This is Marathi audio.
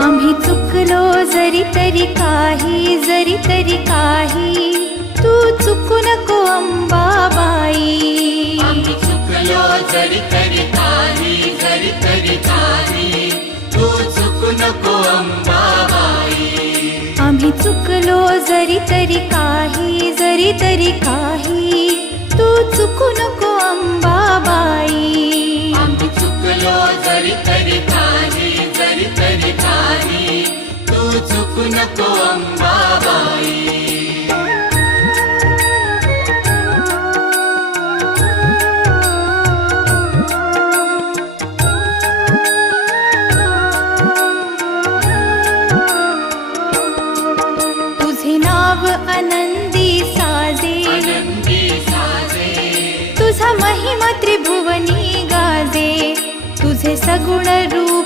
आम्ही चुकलो जरी तरी काही तू चुकू नको अंबाबाई. आम्ही चुकलो जरी तरी काही तू चुकू नको अंबाबाई. आम्ही चुकलो जरी तरी काही तू चुकू नको अंबाबाई. आम्ही चुकलो जरी तरी काही तू चुकू नको अंबाबाई. तुझे नाव आनंदी साजे, तुझा महिमा त्रिभुवनी गाजे. तुझे सगुण रूप